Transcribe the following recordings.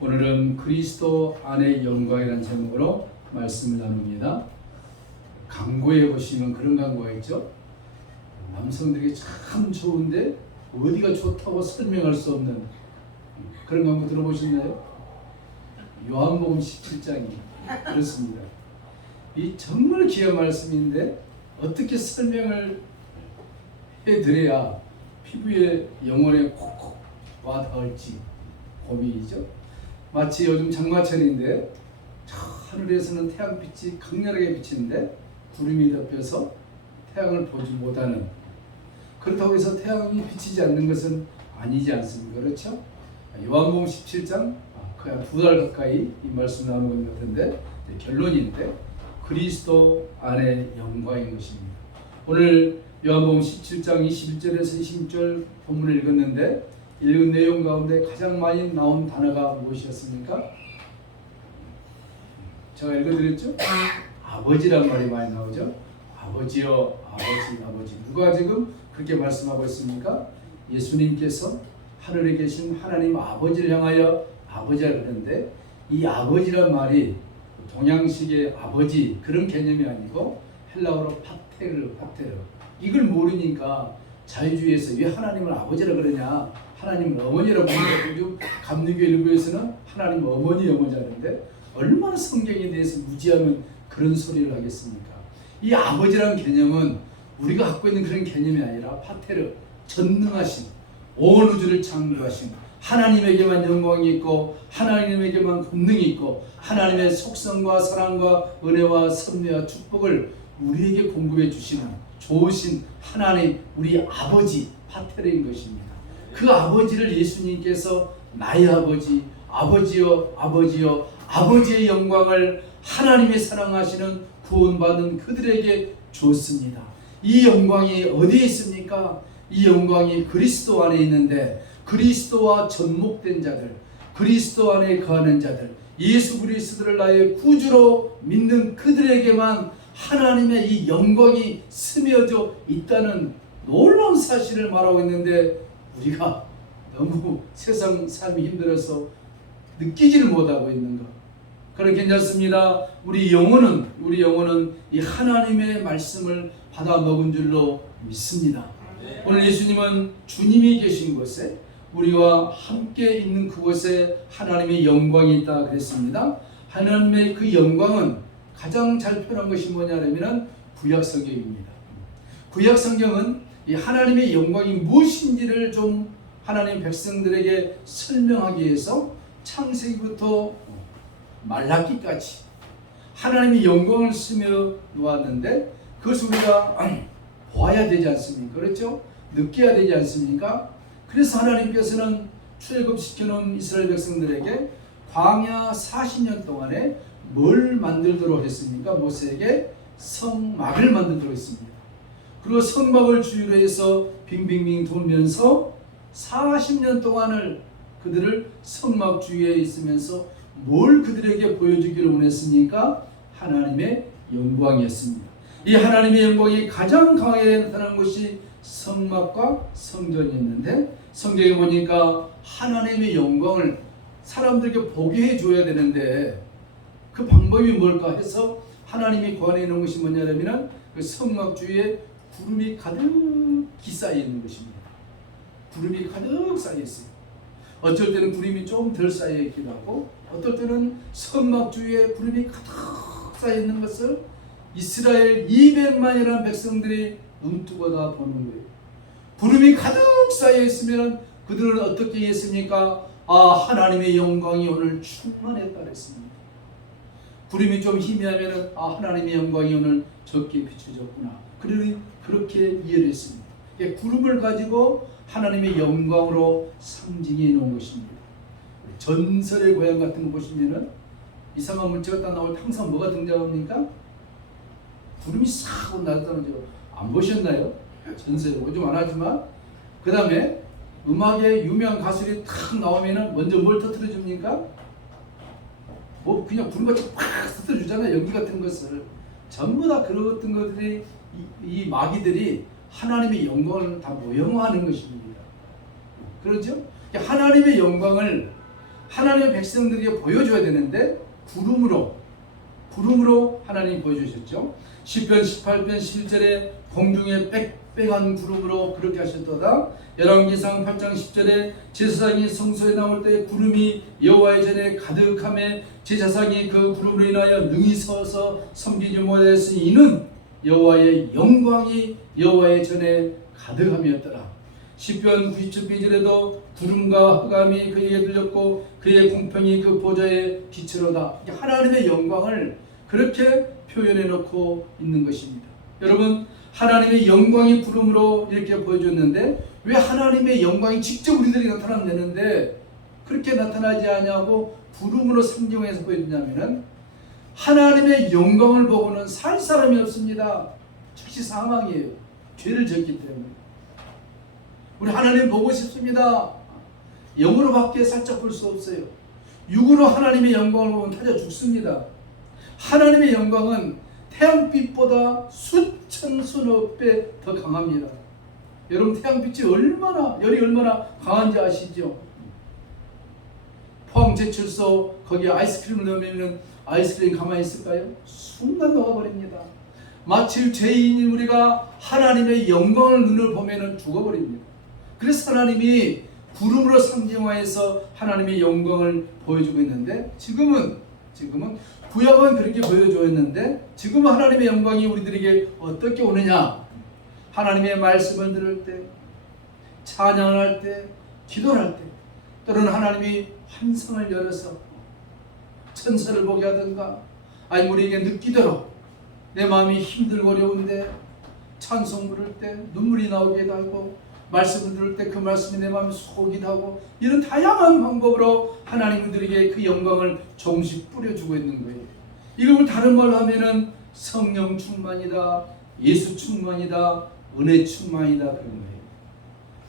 오늘은 그리스도 안의 영광이라는 제목으로 말씀을 나눕니다. 광고에 보시면 그런 광고가 있죠. 남성들이 참 좋은데 어디가 좋다고 설명할 수 없는 그런 광고 들어보셨나요? 요한복음 17장이 그렇습니다. 이 정말 귀한 말씀인데 어떻게 설명을 해드려야 피부에 영혼에 콕콕 와 닿을지 고민이죠. 마치 요즘 장마철인데 저 하늘에서는 태양빛이 강렬하게 비치는데 구름이 덮여서 태양을 보지 못하는, 그렇다고 해서 태양이 비치지 않는 것은 아니지 않습니까? 그렇죠? 요한복음 17장 거의 2달 가까이 이 말씀 나오는 것 같은데 결론인데 그리스도 안의 영광인 것입니다. 오늘 요한복음 17장 21절에서 26절 본문을 읽었는데 읽은 내용 가운데 가장 많이 나온 단어가 무엇이었습니까? 제가 읽어드렸죠? 아버지란 말이 많이 나오죠. 아버지요, 아버지. 누가 지금 그렇게 말씀하고 있습니까? 예수님께서 하늘에 계신 하나님 아버지를 향하여 아버지라 그러는데 이 아버지란 말이 동양식의 아버지 그런 개념이 아니고 헬라어로 파테르. 이걸 모르니까 자유주의에서 왜 하나님을 아버지라 그러냐, 하나님을 어머니라고 부르는데 요즘 감리교 일부에서는 하나님 어머니 하는데 얼마나 성경에 대해서 무지하면 그런 소리를 하겠습니까? 이 아버지라는 개념은 우리가 갖고 있는 그런 개념이 아니라 파테르, 전능하신, 온 우주를 창조하신 하나님에게만 영광이 있고 하나님에게만 권능이 있고 하나님의 속성과 사랑과 은혜와 섭리와 축복을 우리에게 공급해 주시는 좋으신 하나님, 우리 아버지 파테르인 것입니다. 그 아버지를 예수님께서 나의 아버지, 아버지여, 아버지의 영광을 하나님이 사랑하시는 구원받은 그들에게 줬습니다. 이 영광이 어디에 있습니까? 이 영광이 그리스도 안에 있는데 그리스도와 접목된 자들, 그리스도 안에 거하는 자들, 예수 그리스도를 나의 구주로 믿는 그들에게만 하나님의 이 영광이 스며져 있다는 놀라운 사실을 말하고 있는데 우리가 너무 세상 삶이 힘들어서 느끼지를 못하고 있는 것. 그런 괜찮습니다. 우리 영혼은 이 하나님의 말씀을 받아 먹은 줄로 믿습니다. 오늘 예수님은 주님이 계신 곳에 우리와 함께 있는 그곳에 하나님의 영광이 있다 그랬습니다. 하나님의 그 영광은 가장 잘 표현한 것이 뭐냐면 구약성경입니다. 구약성경은 이 하나님의 영광이 무엇인지를 좀 하나님 백성들에게 설명하기 위해서 창세기부터 말라기까지 하나님의 영광을 쓰며 놓았는데 그것을 우리가 보아야 되지 않습니까? 그렇죠? 느껴야 되지 않습니까? 그래서 하나님께서는 출애굽시켜놓은 이스라엘 백성들에게 광야 40년 동안에 뭘 만들도록 했습니까? 모세에게 성막을 만들도록 했습니다. 그리고 성막을 주위로 해서 빙빙빙 돌면서 40년 동안을 그들을 성막 주위에 있으면서 뭘 그들에게 보여주기를 원했습니까? 하나님의 영광이었습니다. 이 하나님의 영광이 가장 강하게 나타난 것이 성막과 성전이었는데 성경에 보니까 하나님의 영광을 사람들에게 보게 해줘야 되는데 그 방법이 뭘까 해서 하나님이 관해 놓은 것이 뭐냐면 그 성막 주위에 구름이 가득히 쌓여 있는 것입니다. 구름이 가득 쌓여 있어요. 어쩔 때는 구름이 좀 덜 쌓여 있기도 하고 어떨 때는 성막 주위에 구름이 가득 쌓여 있는 것을 이스라엘 200만이라는 백성들이 눈뜨고 다 보는 거예요. 구름이 가득 쌓여 있으면 그들은 어떻게 했습니까? 하나님의 영광이 오늘 충만했다 그랬습니다. 구름이 좀 희미하면 하나님의 영광이 오늘 적게 비춰졌구나. 그렇게 이해를 했습니다. 구름을 가지고 하나님의 영광으로 상징해 놓은 것입니다. 전설의 고향 같은 거 보시면은 이상한 물체가 딱 나올 때 항상 뭐가 등장합니까? 구름이 싹 나타나는 거 안 보셨나요? 전설에 요즘 안 하지만 그 다음에 음악에 유명한 가수들이 탁 나오면은 먼저 뭘 터뜨려 줍니까? 뭐 그냥 구름같이 팍 터뜨려 주잖아요. 연기 같은 것을 전부 다 그런 것들이 이 마귀들이 하나님의 영광을 다 모형화하는 것입니다. 그렇죠? 하나님의 영광을 하나님의 백성들에게 보여줘야 되는데 구름으로 하나님이 보여주셨죠. 시편 18편 11절에 공중에 빽빽한 구름으로 그렇게 하셨도다. 열왕기상 8장 10절에 제사장이 성소에 나올 때 구름이 여호와의 전에 가득함에 제사장이 그 구름으로 인하여 능히 서서 섬기지 못하였으니 이는 여호와의 영광이 여호와의 전에 가득함이었더라. 시편 97편에도 구름과 흑암이 그에게 들렸고 그의 공평이 그 보좌에 빛으로다. 하나님의 영광을 그렇게 표현해 놓고 있는 것입니다. 여러분, 하나님의 영광이 구름으로 이렇게 보여줬는데 왜 하나님의 영광이 직접 우리들에게 나타나는데 그렇게 나타나지 않냐고 구름으로 상징해서 보여주냐면은 하나님의 영광을 보고는 살 사람이 없습니다. 즉시 사망이에요. 죄를 졌기 때문에. 우리 하나님 보고 싶습니다. 영으로밖에 살짝 볼 수 없어요. 육으로 하나님의 영광을 보면 타져 죽습니다. 하나님의 영광은 태양빛보다 수천 수억 배 더 강합니다. 여러분, 태양빛이 열이 얼마나 강한지 아시죠? 포항 제철소 거기에 아이스크림을 넣으면 아이스크림 가만히 있을까요? 순간 녹아버립니다. 마치 죄인인 우리가 하나님의 영광을 눈을 보면 죽어버립니다. 그래서 하나님이 구름으로 상징화해서 하나님의 영광을 보여주고 있는데 지금은 구약은 그렇게 보여주었는데 지금은 하나님의 영광이 우리들에게 어떻게 오느냐? 하나님의 말씀을 들을 때, 찬양을 할 때, 기도를 할 때, 또는 하나님이 환상을 열어서 천사를 보게 하든가, 아니 우리에게 느끼도록 내 마음이 힘들고 어려운데 찬송 부를 때 눈물이 나오기도 하고, 말씀을 들을 때 그 말씀이 내 마음에 쏘기도 하고, 이런 다양한 방법으로 하나님들에게 그 영광을 조금씩 뿌려주고 있는 거예요. 이걸 다른 말로 하면은 성령 충만이다, 예수 충만이다, 은혜 충만이다, 그런 거예요.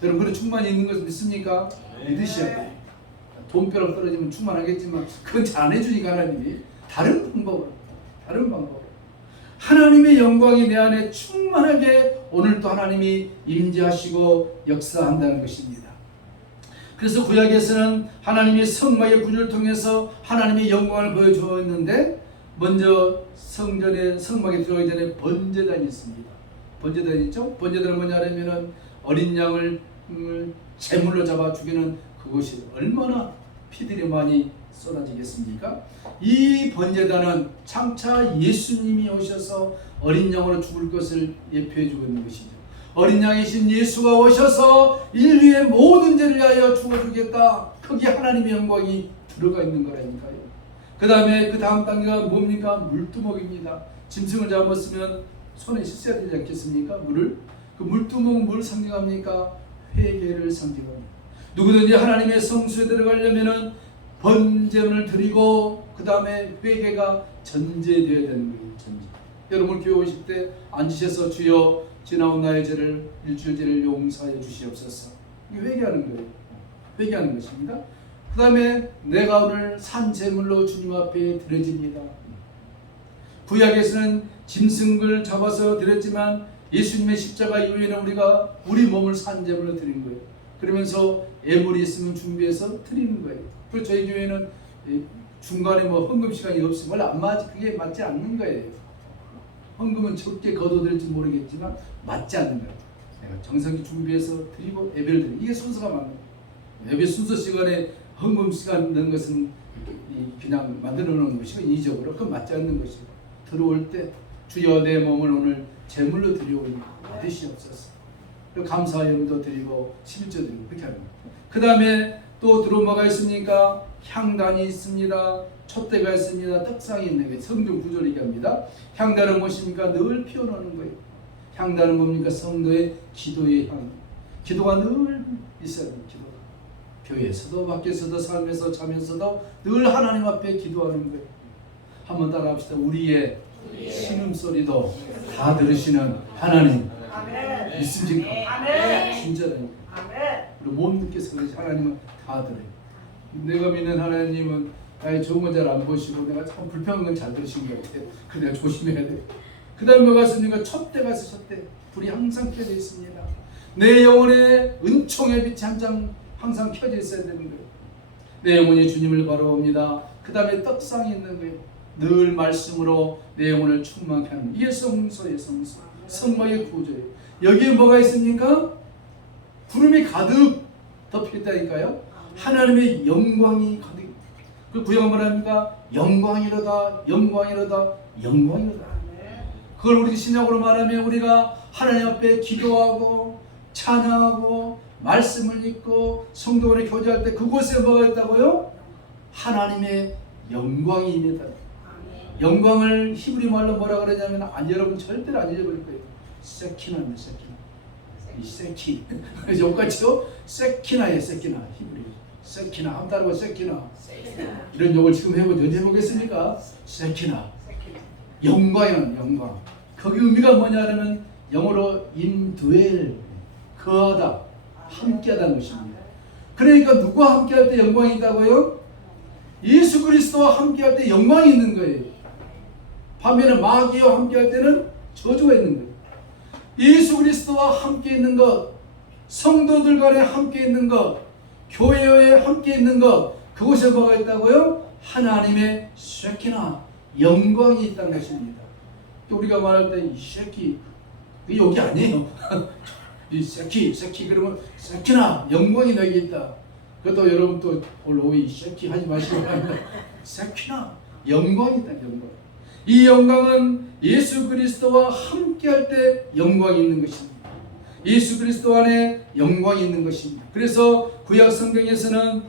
여러분, 그런 충만이 있는 것을 믿습니까? 믿으셔야 돼요. 돈벼락 떨어지면 충만하겠지만 그건 잘 안 해주니까 하나님이 다른 방법으로 하나님의 영광이 내 안에 충만하게 오늘도 하나님이 임재하시고 역사한다는 것입니다. 그래서 구약에서는 하나님의 성막의 구주를 통해서 하나님의 영광을 보여주었는데, 먼저 성막에 들어가기 전에 번제단이 있습니다. 번제단이 있죠? 번제단은 뭐냐면은 어린 양을 제물로 잡아 죽이는 그것이 얼마나 피들이 많이 쏟아지겠습니까? 이 번제단은 장차 예수님이 오셔서 어린 양으로 죽을 것을 예표해 주고 있는 것이죠. 어린 양이신 예수가 오셔서 인류의 모든 죄를 위하여 죽어주겠다. 거기에 하나님의 영광이 들어가 있는 거라니까요. 그 다음에 그 다음 단계가 뭡니까? 물두멍입니다. 짐승을 잡았으면 손에 씻어야 되지 않겠습니까? 물을. 그 물두멍 뭘 상징합니까? 회개를 상징합니다. 누구든지 하나님의 성수에 들어가려면은 번제물을 드리고 그 다음에 회개가 전제되어야 되는 거예요. 전제. 여러분, 교회 오실 때 앉으셔서 주여 지나온 나의 죄를 일주일 죄를 용서하여 주시옵소서. 이게 회개하는 거예요. 회개하는 것입니다. 그 다음에 내가 오늘 산 제물로 주님 앞에 드려집니다. 구약에서는 짐승을 잡아서 드렸지만 예수님의 십자가 이후에는 우리가 우리 몸을 산 제물로 드린 거예요. 그러면서 예물이 있으면 준비해서 드리는 거예요. 그리고 저희 교회는 중간에 뭐 헌금 시간이 없으면 안 맞지, 그게 맞지 않는 거예요. 헌금은 적게 거둬들일지 모르겠지만 맞지 않는 거예요. 내가 정성히 준비해서 드리고 예배를 드리고, 이게 순서가 맞는 거예요. 예배 순서 시간에 헌금 시간 넣는 것은 그냥 만들어 놓은 것이고 이적으로 그건 맞지 않는 것이고, 들어올 때 주여 내 몸을 오늘 제물로 드리오니 받으시옵소서. 그리고 감사예물도 드리고 11조 드리고 그렇게 하는 거예요. 그 다음에 또 들어온 뭐가 있습니까? 향단이 있습니다. 촛대가 있습니다. 떡상이 있는 거예요. 성경 구조를 얘기합니다. 향단은 무엇입니까? 늘 피워놓는 거예요. 향단은 뭡니까? 성도의 기도의 향. 기도가 늘 있어야 됩니다. 기도가. 교회에서도 밖에서도 삶에서 자면서도 늘 하나님 앞에 기도하는 거예요. 한번 따라 합시다. 우리의 신음소리도 다 들으시는 하나님. 아멘. 믿습니까? 아멘. 진짜라니까. 아멘. 그리고 못 느껴서 그렇지 하나님은 다 들어요. 내가 믿는 하나님은 나의 좋은 건 잘 안 보시고 내가 참 불평한 건 잘 들으신 것 같아요. 그래서 내가 조심해야 돼. 그 다음 뭐가 있습니까? 촛대가 있어. 촛대. 불이 항상 켜져 있습니다. 내 영혼에 은총의 빛이 항상 켜져 있어야 되는 거예요. 내 영혼이 주님을 바라봅니다. 그 다음에 떡상이 있는 거예요. 늘 말씀으로 내 영혼을 충만케 하는, 이게 성소의 성소, 성막의 구조예요. 여기에 뭐가 있습니까? 구름이 가득 덮여있다니까요. 하나님의 영광이 가득. 그 구약은 뭐랍니까? 영광이로다, 영광이로다, 영광이로다. 그걸 우리 신약으로 말하면 우리가 하나님 앞에 기도하고 찬양하고 말씀을 읽고 성도 간에 교제할 때 그곳에 뭐가 있다고요? 하나님의 영광이 임했다. 영광을 히브리 말로 뭐라 그러냐면, 여러분 절대로 안 잊어버릴 거예요. 세키나입니다. 세키나. 이 세키. 욕같이요? 세키나예요. 세키나. 히브리. 세키나. 한번 따라봐. 세키나. 이런 욕을 지금 언제 해보겠습니까? 세키나. 영광이라는 영광. 거기 의미가 뭐냐면 영어로 인드웰, 거하다, 함께하다는 것입니다. 그러니까 누구와 함께할 때 영광이 있다고요? 예수 그리스도와 함께할 때 영광이 있는 거예요. 반면에 마귀와 함께할 때는 저주가 있는 거예요. 예수 그리스도와 함께 있는 것, 성도들 간에 함께 있는 것, 교회에 함께 있는 것, 그곳에 뭐가 있다고요? 하나님의 쉐키나, 영광이 있다는 것입니다. 우리가 말할 때 이 쉐키, 여기 아니에요. 이 쉐키 그러면 쉐키나, 영광이 너에게 있다. 그것도 여러분 또 올로이 쉐키 하지 마시고 쉐키나, 영광이 있다. 영광. 이 영광은 예수 그리스도와 함께할 때 영광이 있는 것입니다. 예수 그리스도 안에 영광이 있는 것입니다. 그래서 구약 성경에서는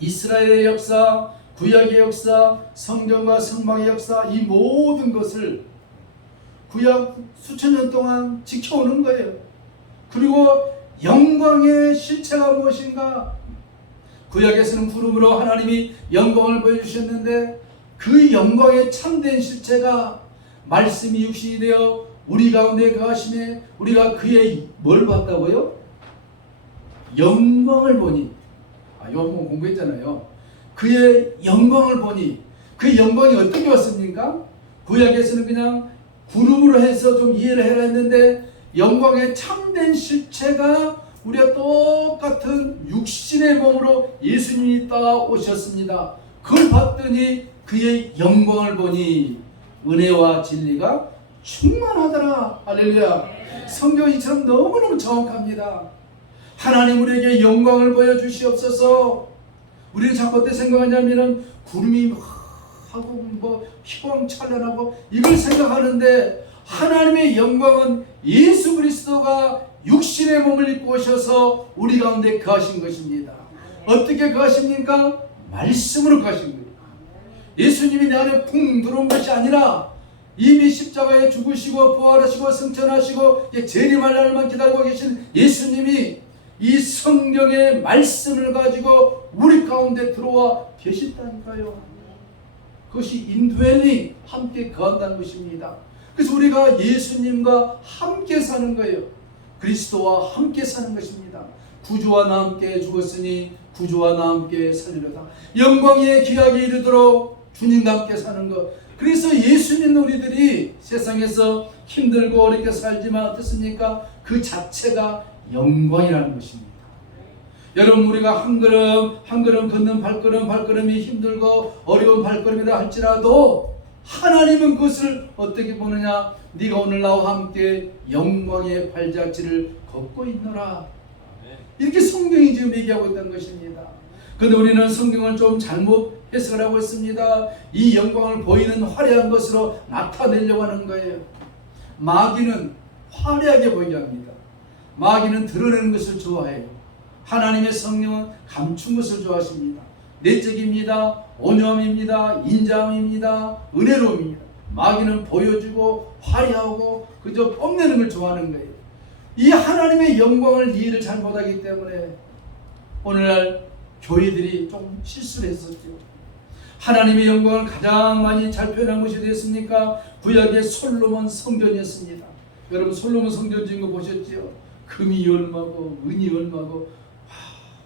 이스라엘의 역사, 구약의 역사, 성경과 성막의 역사, 이 모든 것을 구약 수천 년 동안 지켜오는 거예요. 그리고 영광의 실체가 무엇인가? 구약에서는 구름으로 하나님이 영광을 보여주셨는데, 그 영광의 참된 실체가 말씀이 육신이 되어 우리 가운데 거하심에 우리가 그의 뭘 봤다고요? 영광을 보니. 요번 공부했잖아요. 그의 영광을 보니. 그 영광이 어떻게 왔습니까? 구약에서는 그냥 구름으로 해서 좀 이해를 해야 했는데, 영광의 참된 실체가 우리가 똑같은 육신의 몸으로 예수님이 따라오셨습니다. 그걸 봤더니 그의 영광을 보니 은혜와 진리가 충만하더라. 할렐루야. 성경이 참 너무너무 정확합니다. 하나님 우리에게 영광을 보여주시옵소서. 우리는 자꾸 어떻게 생각하냐면은 구름이 하고 뭐 휘황찬란하고 이걸 생각하는데, 하나님의 영광은 예수 그리스도가 육신의 몸을 입고 오셔서 우리 가운데 거하신 것입니다. 어떻게 거하십니까? 말씀으로 거하신 거예요. 예수님이 내 안에 붕 들어온 것이 아니라 이미 십자가에 죽으시고 부활하시고 승천하시고 재림할 날만 기다리고 계신 예수님이 이 성경의 말씀을 가지고 우리 가운데 들어와 계신다니까요. 그것이 인드웰링, 함께 거한다는 것입니다. 그래서 우리가 예수님과 함께 사는 거예요. 그리스도와 함께 사는 것입니다. 구주와 나 함께 죽었으니 구주와 나 함께 살리려다. 영광의 기약에 이르도록 주님과 함께 사는 것. 그래서 예수 믿는 우리들이 세상에서 힘들고 어렵게 살지만 어떻습니까? 그 자체가 영광이라는 것입니다. 여러분, 우리가 한 걸음 한 걸음 걷는 발걸음이 힘들고 어려운 발걸음이라 할지라도 하나님은 그것을 어떻게 보느냐? 네가 오늘 나와 함께 영광의 발자취를 걷고 있노라. 이렇게 성경이 지금 얘기하고 있다는 것입니다. 그런데 우리는 성경을 좀 잘못 해석을 하고 있습니다. 이 영광을 보이는 화려한 것으로 나타내려고 하는 거예요. 마귀는 화려하게 보이게 합니다. 마귀는 드러내는 것을 좋아해요. 하나님의 성령은 감춘 것을 좋아하십니다. 내적입니다. 온유함입니다. 인자함입니다. 은혜로움입니다. 마귀는 보여주고 화려하고 그저 뽐내는 걸 좋아하는 거예요. 이 하나님의 영광을 이해를 잘못하기 때문에 오늘날 교회들이 좀 실수를 했었죠. 하나님의 영광을 가장 많이 잘 표현한 것이 됐습니까? 구약의 솔로몬 성전이었습니다. 여러분, 솔로몬 성전 지은 거 보셨죠? 금이 얼마고 은이 얼마고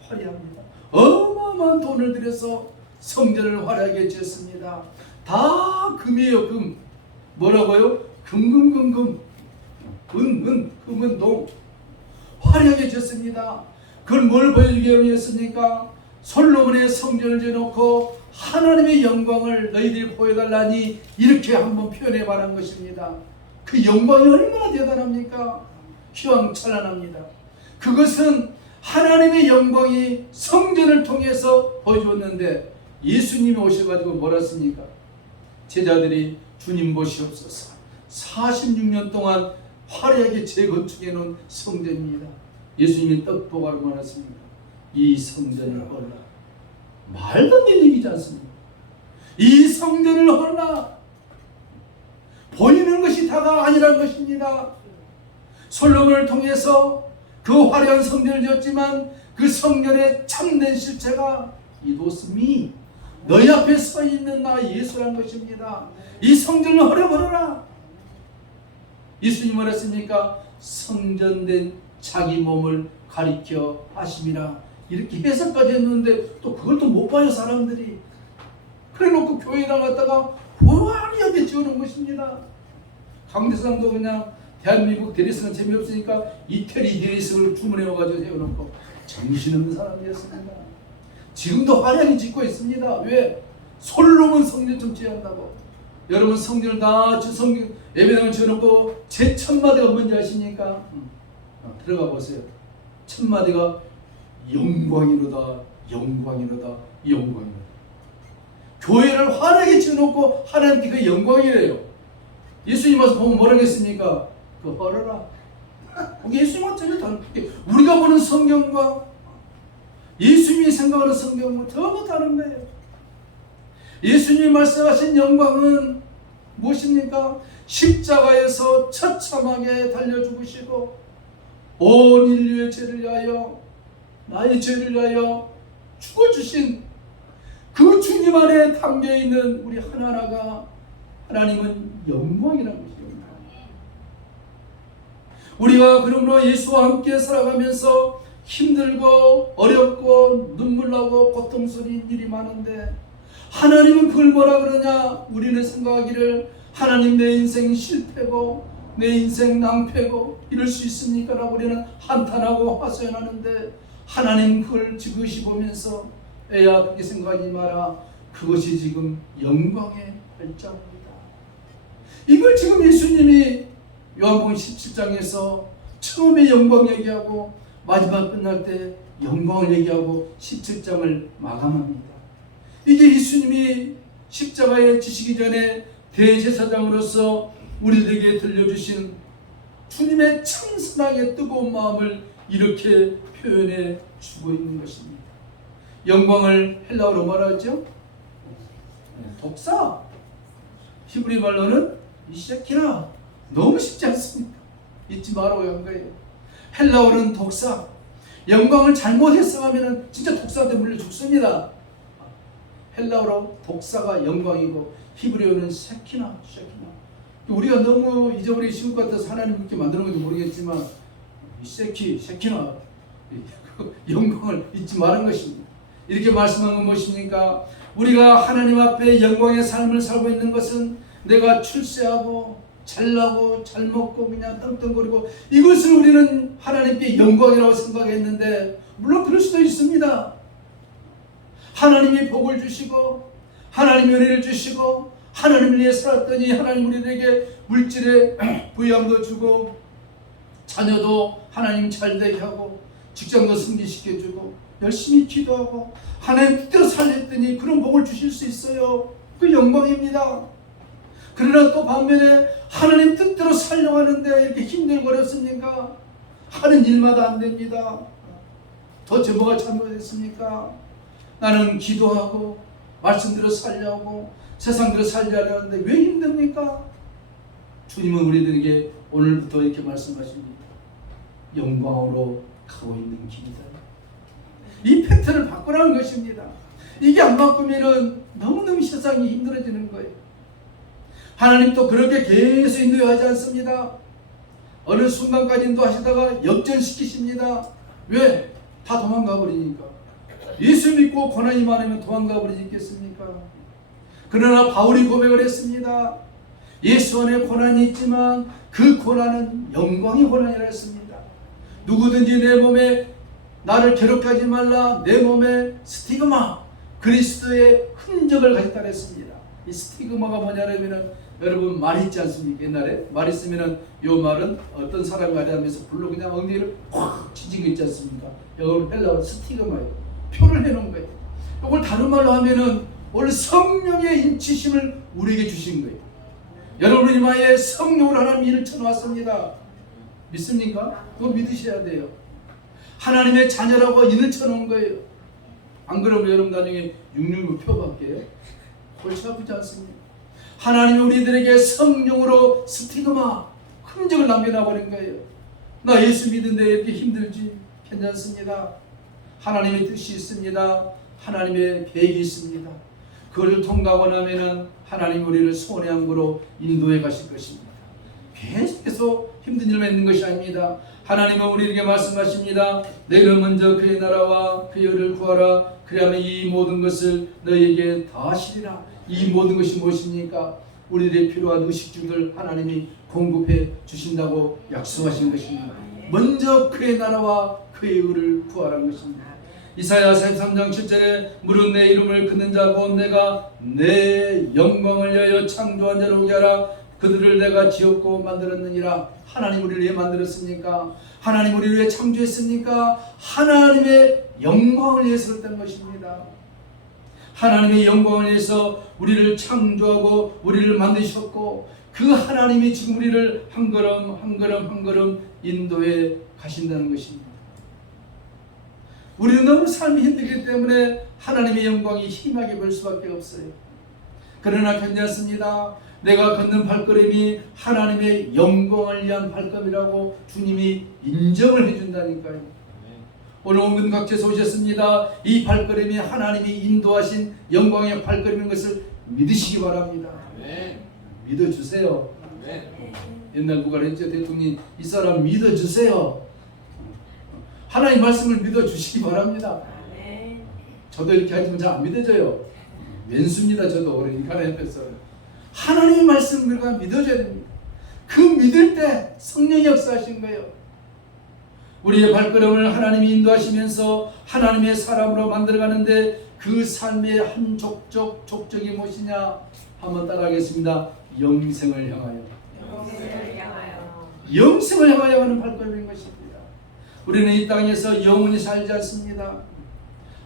화려합니다. 어마어마한 돈을 들여서 성전을 화려하게 지었습니다. 다 금이에요. 금. 뭐라고요? 금금금금. 금은 동. 화려하게 지었습니다. 그걸 뭘 보여주기 위해서입니까? 솔로몬의 성전을 지어놓고 하나님의 영광을 너희들이 보여달라니 이렇게 한번 표현해 말한 것입니다. 그 영광이 얼마나 대단합니까? 휘황찬란합니다. 그것은 하나님의 영광이 성전을 통해서 보여줬는데 예수님이 오셔가지고 뭐라 했습니까? 제자들이 주님 보시옵소서 46년 동안 화려하게 재건축해 놓은 성전입니다. 예수님이 떡보가로 말했습니다. 이 성전을 헐라. 말도 안 되는 얘기지 않습니까? 이 성전을 헐라. 보이는 것이 다가 아니란 것입니다. 솔로몬을 통해서 그 화려한 성전을 지었지만 그 성전의 참된 실체가 이도스미 너희 앞에 서 있는 나 예수란 것입니다. 이 성전을 헐어버려라. 예수님 뭐랬습니까? 성전된 자기 몸을 가리켜 하심이라 이렇게 해석까지 했는데 또 그걸 또 못 봐요 사람들이. 그래 놓고 교회에다 갔다가 화려하게 지어놓은 것입니다. 강대상도 그냥 대한민국 대리석은 재미없으니까 이태리 대리석을 주문해와가지고 세워놓고 정신없는 사람이었습니다. 지금도 화려하게 짓고 있습니다. 왜? 솔로몬 성전 좀 지어한다고. 여러분 성전을 다 성전 예배당을 지어놓고 제 첫마디가 뭔지 아십니까? 들어가 보세요. 첫마디가 영광이로다 영광이로다 영광이로다. 교회를 화려하게 지어놓고 하나님께 그 영광이래요. 예수님 와서 보면 뭐라고 했습니까? 그 헐어라. 예수님과 전혀 다르게 우리가 보는 성경과 예수님이 생각하는 성경은 전혀 다른 거예요. 예수님이 말씀하신 영광은 무엇입니까? 십자가에서 처참하게 달려 죽으시고 온 인류의 죄를 위하여 나의 죄를 위하여 죽어주신 그 주님 안에 담겨있는 우리 하나하나가 하나님은 영광이라는 것입니다. 우리가 그러므로 예수와 함께 살아가면서 힘들고 어렵고 눈물나고 고통스러운 일이 많은데 하나님은 그걸 뭐라 그러냐? 우리는 생각하기를 하나님 내 인생 실패고 내 인생 낭패고 이럴 수 있습니까? 라고 우리는 한탄하고 하소연하는데 하나님 그걸 지그시 보면서 애야 그렇게 생각하지 마라. 그것이 지금 영광의 발자국이다. 이걸 지금 예수님이 요한복음 17장에서 처음에 영광 얘기하고 마지막 끝날 때 영광을 얘기하고 17장을 마감합니다. 이게 예수님이 십자가에 지시기 전에 대제사장으로서 우리들에게 들려주신 주님의 참 사랑의 뜨거운 마음을 이렇게 표현해 주고 있는 것입니다. 영광을 헬라어로 말하죠? 독사. 히브리 말로는 이시키나. 너무 쉽지 않습니까? 잊지 말라고 한 거예요. 헬라어는 독사. 영광을 잘못 해석하면 진짜 독사한테 물려 죽습니다. 헬라어로 독사가 영광이고 히브리어는 셰키나. 우리가 너무 잊어버리기 쉬울 것 같아서 하나님 그렇게 만드는 건지 모르겠지만 셰키나 영광을 잊지 말은 것입니다. 이렇게 말씀한 건 무엇입니까? 우리가 하나님 앞에 영광의 삶을 살고 있는 것은 내가 출세하고 잘나고 잘 먹고 그냥 떵떵거리고 이것을 우리는 하나님께 영광이라고 생각했는데 물론 그럴 수도 있습니다. 하나님이 복을 주시고 하나님이 은혜를 주시고 하나님을 위해 살았더니 하나님 우리에게 물질의 부양도 주고 자녀도 하나님 잘되게 하고 직장도 승진시켜주고 열심히 기도하고 하나님 뜻대로 살렸더니 그런 복을 주실 수 있어요. 그 영광입니다. 그러나 또 반면에 하나님 뜻대로 살려고 하는데 이렇게 힘들고 어렵습니까? 하는 일마다 안 됩니다. 도대체 뭐가 잘못됐습니까? 나는 기도하고 말씀대로 살려고 세상대로 살려고 하는데 왜 힘듭니까? 주님은 우리들에게 오늘부터 이렇게 말씀하십니다. 영광으로 가고 있는 길이다. 이 패턴을 바꾸라는 것입니다. 이게 안 바꾸면 너무너무 세상이 힘들어지는 거예요. 하나님도 그렇게 계속 인도하지 않습니다. 어느 순간까지 인도하시다가 역전시키십니다. 왜? 다 도망가 버리니까. 예수 믿고 고난이 많으면 도망가 버리지 있겠습니까? 그러나 바울이 고백을 했습니다. 예수 안에 고난이 있지만 그 고난은 영광의 고난이라 했습니다. 누구든지 내 몸에 나를 괴롭히지 말라. 내 몸에 스티그마, 그리스도의 흔적을 가졌다 그랬습니다. 이 스티그마가 뭐냐면은 여러분 말 있지 않습니까? 옛날에 말 있으면은 요 말은 어떤 사람이 말하면서 불로 그냥 엉덩이를 콱 치진 거 있지 않습니까? 이걸 헬라어 스티그마예요. 표를 해놓은 거예요. 이걸 다른 말로 하면은 오늘 성령의 인치심을 우리에게 주신 거예요. 여러분 이마에 성령으로 하나님 일을 쳐놓았습니다. 믿습니까? 그거 믿으셔야 돼요. 하나님의 자녀라고 인을 쳐놓은 거예요. 안 그러면 여러분 나중에 666 표 받게요. 골치 아프지 않습니까? 하나님이 우리들에게 성령으로 스티그마, 흔적을 남겨놔버린 거예요. 나 예수 믿는데 이렇게 힘들지? 괜찮습니다. 하나님의 뜻이 있습니다. 하나님의 계획이 있습니다. 그걸 통과하고 나면은 하나님 우리를 소원의 항구로 인도해 가실 것입니다. 계속해서 힘든 일만 있는 것이 아닙니다. 하나님은 우리에게 말씀하십니다. 너희는 먼저 그의 나라와 그의 의를 구하라. 그리하면 이 모든 것을 너희에게 다 하시리라. 이 모든 것이 무엇입니까? 우리들의 필요한 의식주들 하나님이 공급해 주신다고 약속하신 것입니다. 먼저 그의 나라와 그의 의를 구하라는 것입니다. 이사야 43장 7절에 무릇 내 이름을 끊는 자 곧 내가 내 영광을 위하여 창조한 자를 오게 하라. 그들을 내가 지었고 만들었느니라. 하나님 우리를 왜 만들었습니까? 하나님 우리를 왜 창조했습니까? 하나님의 영광을 위해서 그랬던 것입니다. 하나님의 영광을 위해서 우리를 창조하고 우리를 만드셨고 그 하나님이 지금 우리를 한 걸음 한 걸음 한 걸음 인도해 가신다는 것입니다. 우리는 너무 삶이 힘들기 때문에 하나님의 영광이 희망해 볼 수밖에 없어요. 그러나 괜찮습니다. 내가 걷는 발걸음이 하나님의 영광을 위한 발걸음이라고 주님이 인정을 해준다니까요. 오늘 온근 각지에서 오셨습니다. 이 발걸음이 하나님이 인도하신 영광의 발걸음인 것을 믿으시기 바랍니다. 믿어주세요. 옛날 누가 했죠? 대통령이 이 사람 믿어주세요. 하나님 말씀을 믿어주시기 바랍니다. 저도 이렇게 하지만 잘 안 믿어져요. 왼수입니다. 저도 그러니까 하나님 앞에서 하나님의 말씀을 우리가 믿어줘야 됩니다. 그 믿을 때 성령이 역사하신 거예요. 우리의 발걸음을 하나님이 인도하시면서 하나님의 사람으로 만들어가는데 그 삶의 한 족적이 무엇이냐 한번 따라하겠습니다. 영생을 향하여. 영생을 향하여 하는 발걸음인 것입니다. 우리는 이 땅에서 영원히 살지 않습니다.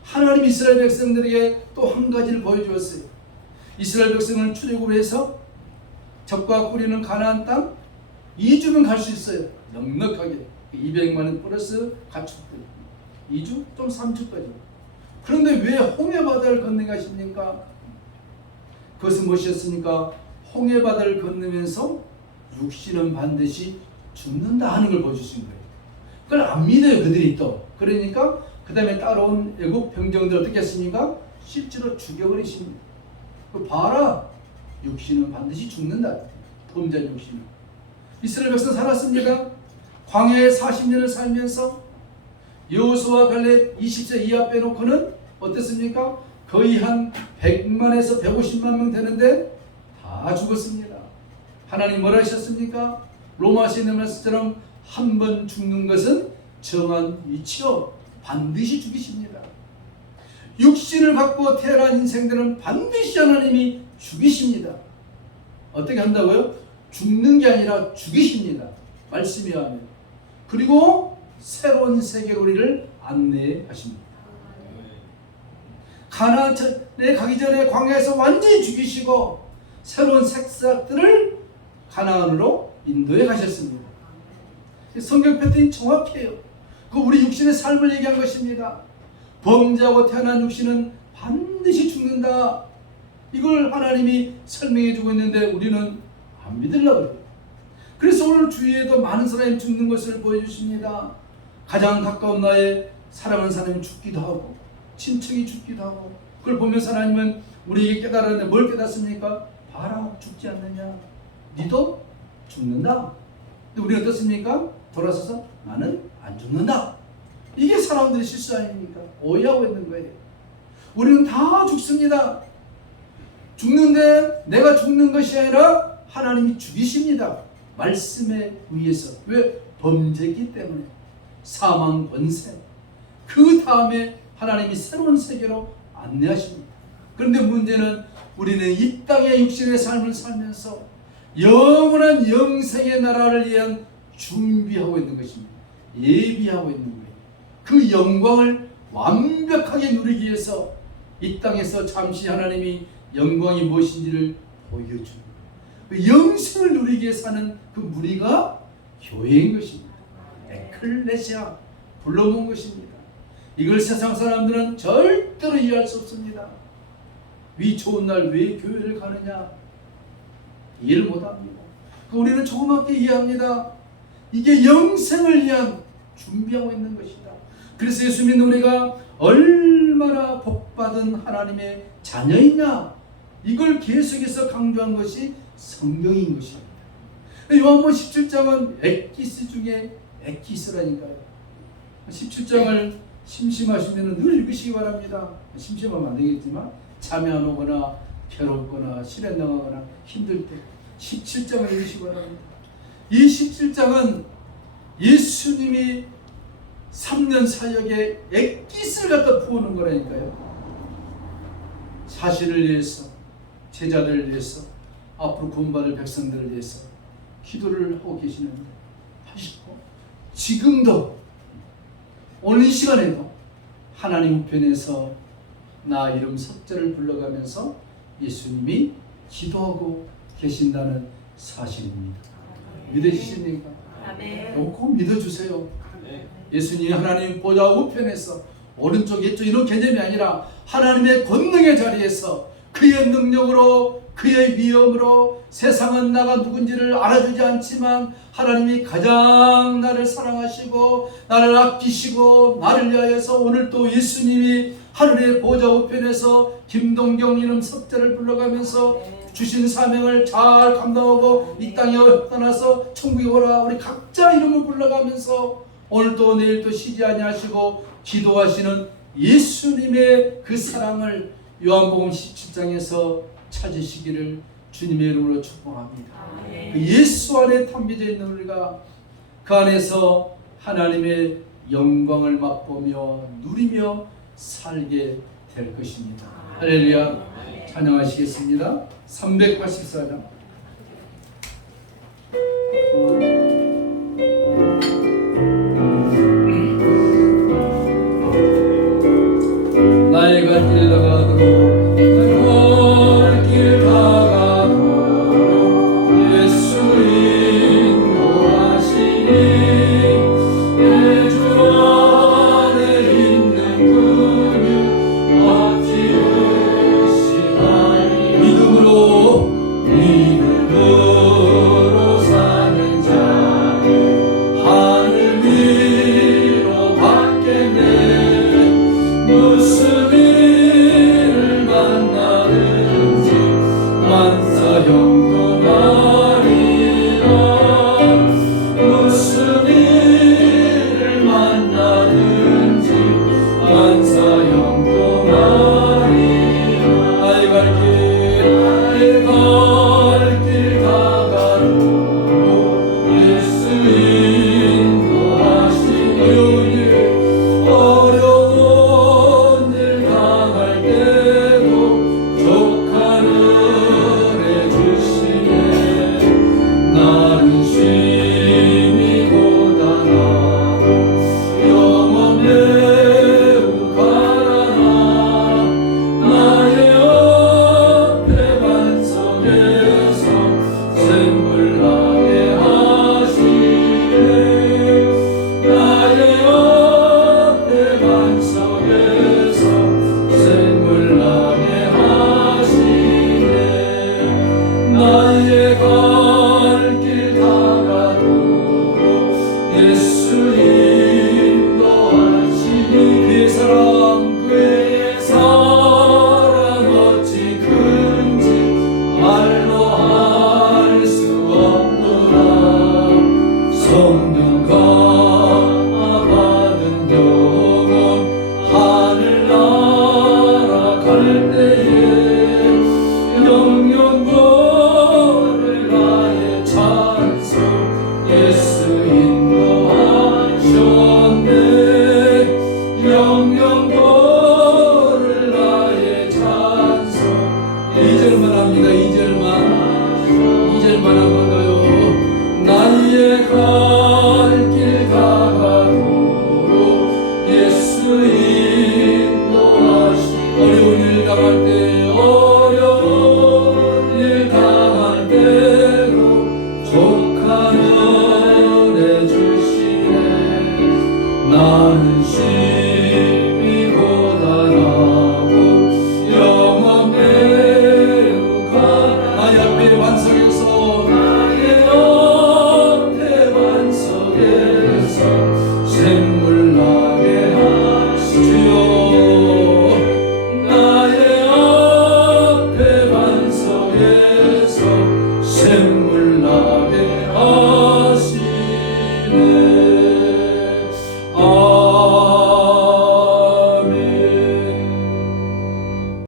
하나님 이스라엘 백성들에게 또 한 가지를 보여주었어요. 이스라엘 백성을 출애굽해서 적과 꾸리는 가나안 땅 2주는 갈 수 있어요. 넉넉하게 200만 플러스 가축들 2주 좀 3주까지. 그런데 왜 홍해바다를 건너가 하십니까? 그것은 무엇이었습니까? 홍해바다를 건너면서 육신은 반드시 죽는다 하는 걸 보여주신 거예요. 그걸 안 믿어요 그들이 또. 그러니까 그 다음에 따라온 애국 병정들 어떻게 했습니까? 실제로 죽여버리십니다. 봐라, 육신은 반드시 죽는다. 범죄한 육신은. 이스라엘 백성 살았습니까? 광야에 40년을 살면서 여호수아 갈렙 20세 이하 빼놓고는 어땠습니까? 거의 한 100만에서 150만 명 되는데 다 죽었습니다. 하나님 뭐라 하셨습니까? 로마서에 있는 말씀처럼 한 번 죽는 것은 정한 위치요 반드시 죽이십니다. 육신을 갖고 태어난 인생들은 반드시 하나님이 죽이십니다. 어떻게 한다고요? 죽는 게 아니라 죽이십니다. 말씀에 하면. 그리고 새로운 세계로 우리를 안내하십니다. 가나안에 가기 전에 광야에서 완전히 죽이시고 새로운 새싹들을 가나안으로 인도해 가셨습니다. 성경 패턴이 정확해요. 그 우리 육신의 삶을 얘기한 것입니다. 범죄하고 태어난 육신은 반드시 죽는다. 이걸 하나님이 설명해 주고 있는데 우리는 안 믿으려고 해요. 그래서 오늘 주위에도 많은 사람이 죽는 것을 보여주십니다. 가장 가까운 나의 사랑하는 사람이 죽기도 하고 친척이 죽기도 하고 그걸 보면서 하나님은 우리에게 깨달았는데 뭘 깨닫습니까? 봐라, 죽지 않느냐. 니도 죽는다. 근데 우리는 어떻습니까? 돌아서서 나는 안 죽는다. 이게 사람들의 실수 아닙니까? 오해하고 있는 거예요. 우리는 다 죽습니다. 죽는데 내가 죽는 것이 아니라 하나님이 죽이십니다. 말씀에 의해서. 왜? 범죄이기 때문에. 사망 권세. 그 다음에 하나님이 새로운 세계로 안내하십니다. 그런데 문제는 우리는 이 땅의 육신의 삶을 살면서 영원한 영생의 나라를 위한 준비하고 있는 것입니다. 예비하고 있는 거예요. 그 영광을 완벽하게 누리기 위해서 이 땅에서 잠시 하나님이 영광이 무엇인지를 보여줍니다. 그 영생을 누리기 위해 사는 그 무리가 교회인 것입니다. 에클레시아, 불러놓은 것입니다. 이걸 세상 사람들은 절대로 이해할 수 없습니다. 위 좋은 날 왜 교회를 가느냐 이해를 못합니다. 우리는 조그맣게 이해합니다. 이게 영생을 위한 준비하고 있는 것이다. 그래서 예수 믿는 우리가 얼마나 복받은 하나님의 자녀이냐, 이걸 계속해서 강조한 것이 성경인 것입니다. 요한복음 17장은 엑기스 중에 엑기스라니까요. 17장을 심심하시면 늘 읽으시기 바랍니다. 심심하면 안 되겠지만 잠이 안 오거나 괴롭거나 실현당하거나 힘들 때 17장을 읽으시기 바랍니다. 이 17장은 예수님이 3년 사역에 엑기스를 갖다 부어놓은 거라니까요. 사실을 위해서, 제자들을 위해서, 앞으로 구원받을 백성들을 위해서 기도를 하고 계시는데, 하시고 지금도 오늘 이 시간에도 하나님 우편에서 나 이름 석자를 불러가면서 예수님이 기도하고 계신다는 사실입니다. 믿으시십니까? 꼭 믿어주세요. 예수님이 하나님 보좌 우편에서 오른쪽 왼쪽 이런 개념이 아니라 하나님의 권능의 자리에서 그의 능력으로, 그의 위엄으로 세상은 나가 누군지를 알아주지 않지만 하나님이 가장 나를 사랑하시고 나를 아끼시고 나를 위하여서 오늘 또 예수님이 하늘의 보좌 우편에서 김동경 이름 석자를 불러가면서 주신 사명을 잘 감당하고 이 땅에 떠나서 천국에 오라, 우리 각자 이름을 불러가면서 오늘도 내일도 쉬지 아니하시고 기도하시는 예수님의 그 사랑을 요한복음 17장에서 찾으시기를 주님의 이름으로 축복합니다. 그 예수 안에 담겨져 있는 우리가 그 안에서 하나님의 영광을 맛보며 누리며 살게 될 것입니다. 할렐루야. 찬양하시겠습니다. 384장. 나의 갈 길 다가도록 먼 길 다가도록 예수 인도하시니 내 주 안에 있는 근육 어찌 의심하리. 믿음으로 감사합니다. 2절만 한번 더요. 나의 가